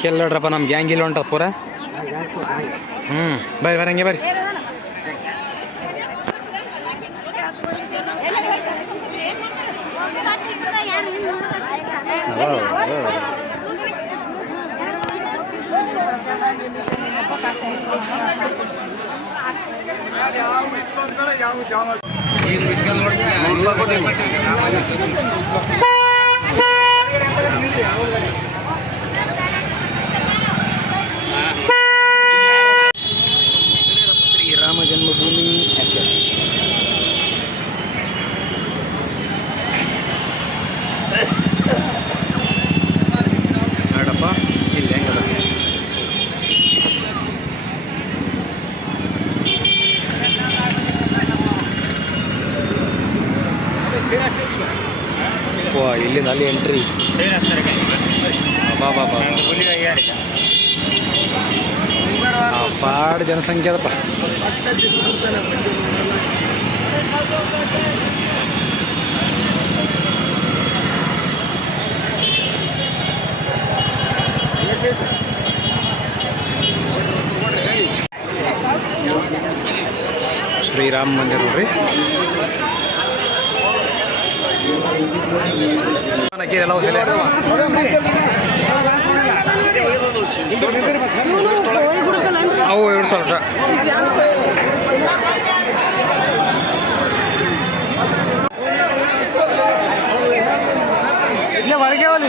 ಕೆಲ್ಲಡ್ರಪ್ಪ ನಮ್ಮ ಗ್ಯಾಂಗ್ ಇಲ್ಲ ಹೊಂಟದ ಪೂರ. ಹ್ಞೂ ಬರ್ರಿ ಹಂಗೆ ಬರ್ರಿ ಶ್ರೀರಾಮ ಜನ್ಮಭೂಮಿ ಅಡ್ರೆಸ್ ನೋಡಪ್ಪ ಇಲ್ಲಿ ಹೆಂಗದ ವಾ ಇಲ್ಲಿಂದ ಅಲ್ಲಿ ಎಂಟ್ರಿ ಬಾ ಬಾ ಬಾ ಪಾಡ್ ಜನಸಂಖ್ಯೆ ಅದಪ್ಪ. ಶ್ರೀರಾಮ ಮಂದಿರ ನೋಡ್ರಿ. ಅವು ಎರಡು ಸಾವಿರ ಇಲ್ಲೇ ಒಳಗೆ ಹೋಗಲಿ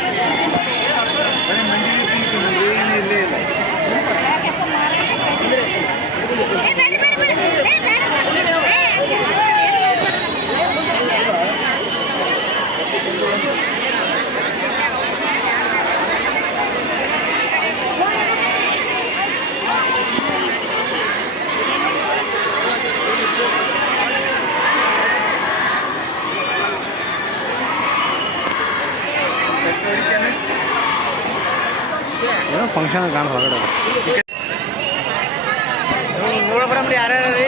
ಫಂಕ್ಷನ್ ಕಾಣ ಹೊರಗಡೆ ನೋಡ್ಬರಮ್ರಿ ಯಾರ್ಯಾರ ರೀ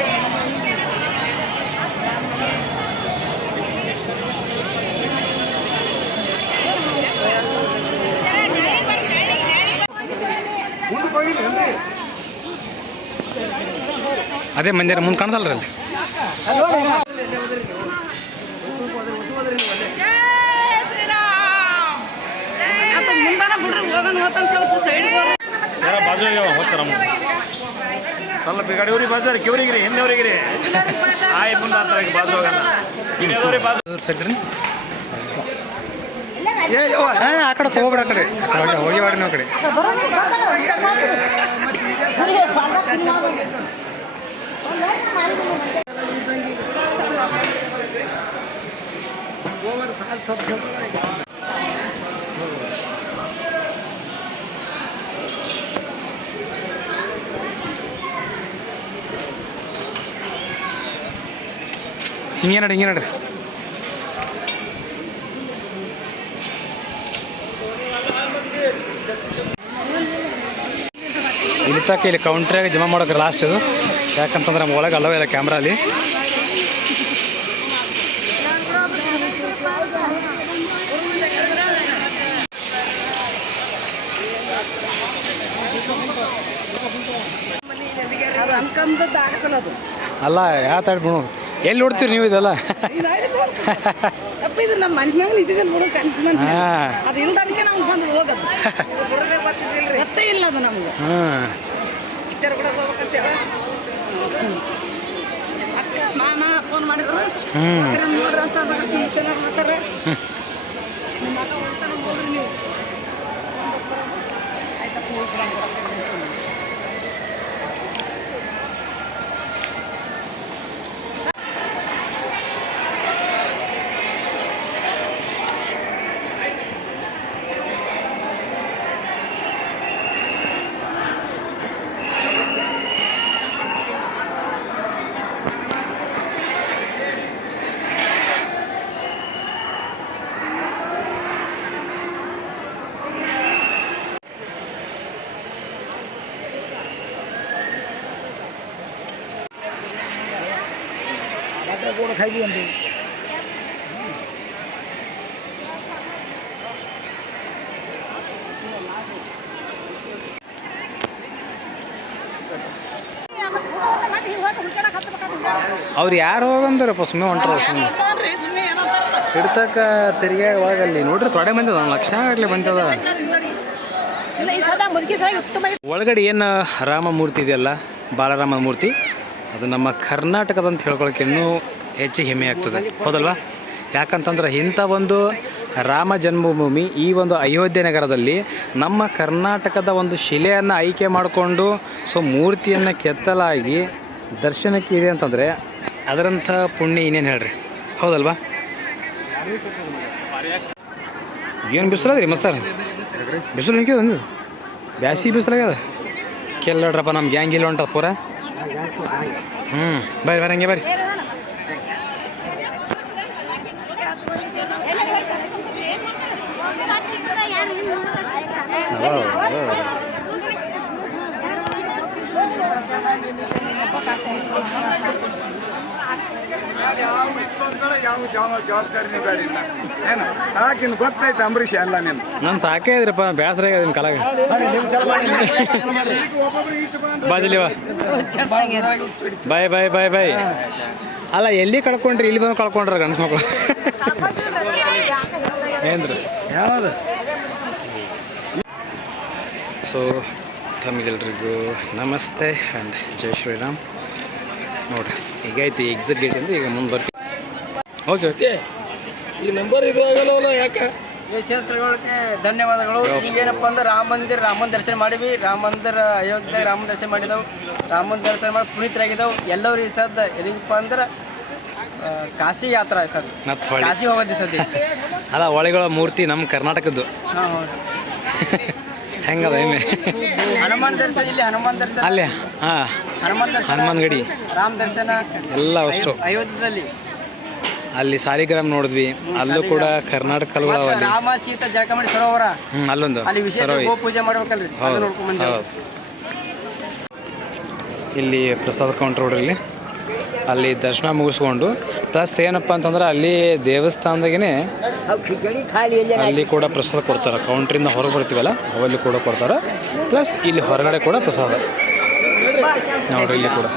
ಅದೇ ಮಂದಿರ ಮುಂದೆ ಕಾಣ್ತಲ್ರಿ ಅಲ್ಲಿ ಮುಂದಾನ ಬಿಡ್ರಿ ಹೋಗೋಣ ಹೋಗ್ತಾನ ಸ್ವಲ್ಪ ಸೈಡ್ ಯಾರ ಬಾಜು ಹೋಗ್ತಾರ ಸ್ವಲ್ಪ ಈ ಕಡೆ ಊರಿಗೆ ಬಾಜು ಕಿವರಿಗಿರಿ ರೀ ಆಯ್ ಮುಂದೆ ಆತರ ಬಾಜು ಹೋಗೋಣ. ಹಿಂದೆವರಿ ಬಾಜು ಸರಿ ಆ ಕಡೆ ತಗೋಬೇಡ ಆ ಕಡೆ. ಹೋಗಿ ಹೋಗಿ ಬಾಡ್ರಿ ಓವರ್ ಸಾಲ್ ಕಡೆ. ಹಿಂಗೆ ನಡಿ ಹಿಂಗೆ ನಡ್ರಿ ಇಲ್ಲಿ ತಕ್ಕ ಇಲ್ಲಿ ಕೌಂಟ್ರಾಗ ಜಮಾ ಮಾಡೋಕೆ ಲಾಸ್ಟ್ ಇದು. ಯಾಕಂತಂದ್ರೆ ನಮ್ಮ ಒಳಗೆ ಅಲ್ಲವೇ ಇಲ್ಲ ಕ್ಯಾಮ್ರಾ ಅಲ್ಲಿ. ಅದು ಅದು. ಅಲ್ಲ ಯಾವ ಎಲ್ಲಿ ನೋಡ್ತೀರಿ ನೀವು ಇದೆಲ್ಲ? ಇದು ನಮ್ಮ ನಿಂತಿದೆ ನೋಡೋಕೆ ಕನ್ಸಿನ ಹಾಂ. ಅದು ಇಲ್ದಕ್ಕೆ ನಮ್ಗೆ ಬಂದು ಹೋಗೋದು. ಗೊತ್ತೇ ಇಲ್ಲ ಅದು ನಮ್ಗೆ. ಅಕ್ಕ ಮಾಮ ಫೋನ್ ಮಾಡಿದ್ರು. ನೋಡ್ರಿ ಅಂತ ಚೆನ್ನಾಗಿ ಮಾಡ್ತಾರೆ ಖಾಲಿ ಒಂದು. ಅವ್ರು ಯಾರು ಹೋಗಂದಾರಪ್ಪ ಸುಮ್ಮನೆ ಹೊಂಟ್ರ ಸುಮ್ಮನೆ. ಹಿಡ್ತಕ್ಕ ತಿರುಗಿ ಒಳಗಲ್ಲಿ. ನೋಡ್ರಿ ತೊಡೆ ಬಂದದ, ಒಂದು ಲಕ್ಷ ಆಗಲಿ ಬಂದದ. ಒಳಗಡೆ ಏನು ರಾಮ ಮೂರ್ತಿ ಇದೆಯಲ್ಲ, ಬಾಲರಾಮ ಮೂರ್ತಿ? ಅದು ನಮ್ಮ ಕರ್ನಾಟಕದ ಅಂತ ಹೇಳ್ಕೊಳಕ್ಕೆ ಇನ್ನೂ ಹೆಚ್ಚಿಗೆ ಹೆಮ್ಮೆ ಆಗ್ತದೆ. ಹೌದಲ್ವಾ? ಯಾಕಂತಂದ್ರೆ ಇಂಥ ಒಂದು ರಾಮ ಜನ್ಮಭೂಮಿ ಈ ಒಂದು ಅಯೋಧ್ಯೆ ನಗರದಲ್ಲಿ ನಮ್ಮ ಕರ್ನಾಟಕದ ಒಂದು ಶಿಲೆಯನ್ನು ಆಯ್ಕೆ ಮಾಡಿಕೊಂಡು, ಸೊ ಮೂರ್ತಿಯನ್ನು ಕೆತ್ತಲಾಗಿ ದರ್ಶನಕ್ಕೆ ಇದೆ ಅಂತಂದರೆ ಅದರಂಥ ಪುಣ್ಯ ಇನ್ನೇನು ಹೇಳ್ರಿ? ಹೌದಲ್ವಾ? ಏನು ಬಿಸಿಲದ್ರಿ ಮಸ್ತಾರ? ಬಿಸಿಲು ಒಂದು ಬ್ಯಾಸಿ ಬಿಸಿಲಾಗ್ಯದ ಕೆಲ್ಲಡ್ರಪ್ಪ ನಮ್ಮ ಗ್ಯಾಂಗ್ ಇಲ್ಲ ಹೊಂಟ ಪೂರ? ಹ್ಞೂ ಬರ್ರಿ ಬರಂಗೆ ಬರ್ರಿ. ಯಾವ ಗೊತ್ತಾಯ್ತು ಅಂಬರೀಷ್ ಎಲ್ಲ ನೀನು ನಾನು ಸಾಕೇ ಇದ್ರಪ್ಪ ಬೇಸರ ಆಗ್ಯದ ಕಲಾಗ. ಬಾಜಲಿವ ಬಾಯ್ ಬಾಯ್ ಬಾಯ್ ಬಾಯ್. ಅಲ್ಲ, ಎಲ್ಲಿ ಕಳ್ಕೊಂಡ್ರಿ, ಇಲ್ಲಿ ಬಂದು ಕಳ್ಕೊಂಡ್ರ ಗಂಡ್ಸ್ ಮಕ್ಕಳು ಏನ್ರಿ? ಯಾವ್ದು? ಸೊ ತಮಗೆಲ್ರಿಗೂ ನಮಸ್ತೆ ಆ್ಯಂಡ್ ಜೈ ಶ್ರೀರಾಮ್. ನೋಡ್ರಿ ಈಗ ಐತಿ ಎಕ್ಸಿಟ್ ಗೇಟ್ ಅಂದ್ರೆ ಈಗ ಮುಂದೆ ಬರ್ತೀವಿ. ಓಕೆ ಓಕೆ ಈ ನಂಬರ್ ಇದು ಆಗಲ್ಲ ಯಾಕೆ? ವಿಶೇಷಗಳಿಗೆ ಧನ್ಯವಾದಗಳು. ಈಗೇನಪ್ಪ ಅಂದ್ರೆ ರಾಮ ಮಂದಿರ ರಾಮನ ದರ್ಶನ ಮಾಡಿವಿ. ರಾಮ ಮಂದಿರ ಅಯೋಧ್ಯೆ ರಾಮನ ದರ್ಶನ ಮಾಡಿದೆವು. ರಾಮನ ದರ್ಶನ ಮಾಡಿ ಪುನೀತರಾಗಿದ್ದೆವು. ಎಲ್ಲರೂ ಈ ಸದ್ ಎಲ್ಲಿಗಪ್ಪ ಅಂದ್ರೆ ಕಾಶಿ ಯಾತ್ರಾ ಸರ್ ಕಾಶಿ ಹೋಗೋದಿ ಸದ್ಯ ಅಲ್ಲ ಹೊಳೆಗಳ ಮೂರ್ತಿ ನಮ್ಮ ಕರ್ನಾಟಕದ್ದು. ಹಾಂ ಹೌದು. ಹೆಂಗದ ಎಮ್ಮೆ? ಹನುಮಾನ್ ದರ್ಶನ ಇಲ್ಲಿ ಹನುಮಾನ್ ದರ್ಶನ? ಅಲ್ಲೇ ಹಾಂ. ಹನುಮಾನ್ ದರ್ಶನ? ಹನುಮಾನ್ ಗಡಿ. ರಾಮ ದರ್ಶನ? ಎಲ್ಲ ಅಷ್ಟು. ಅಯೋ- ಅಯೋಧ್ಯದಲ್ಲಿ? ಅಲ್ಲಿ ಸಾಲಿಗ್ರಾಮ್ ನೋಡಿದ್ವಿ. ಅಲ್ಲೂ ಕೂಡ ಕರ್ನಾಟಕ ಕಲ್ಗಳು ರಾಮ ಸೀತಾ ಜಳಕಮಣಿ ಸರೋವರ? ಅಲ್ಲೊಂದು ಅಲ್ಲಿ ವಿಶೇಷ ಪೂಜೆ ಮಾಡ್ಬೇಕಲ್ರಿ. ಹೌದು ಇಲ್ಲಿ ಪ್ರಸಾದ ಕೌಂಟರ್ ನೋಡ್ರಿ ಅಲ್ಲಿ ದರ್ಶನ ಮುಗಿಸ್ಕೊಂಡು ಪ್ಲಸ್ ಏನಪ್ಪ ಅಂತಂದ್ರೆ ಅಲ್ಲಿ ದೇವಸ್ಥಾನದಾಗೇನೆ ಅಲ್ಲಿ ಕೂಡ ಪ್ರಸಾದ ಕೊಡ್ತಾರೆ. ಕೌಂಟ್ರಿಂದ ಹೊರಗೆ ಬರ್ತೀವಲ್ಲ, ಅವಲ್ಲಿ ಕೂಡ ಕೊಡ್ತಾರೆ. ಪ್ಲಸ್ ಇಲ್ಲಿ ಹೊರಗಡೆ ಕೂಡ ಪ್ರಸಾದ. ನೋಡ್ರಿ ಇಲ್ಲಿ ಕೂಡ.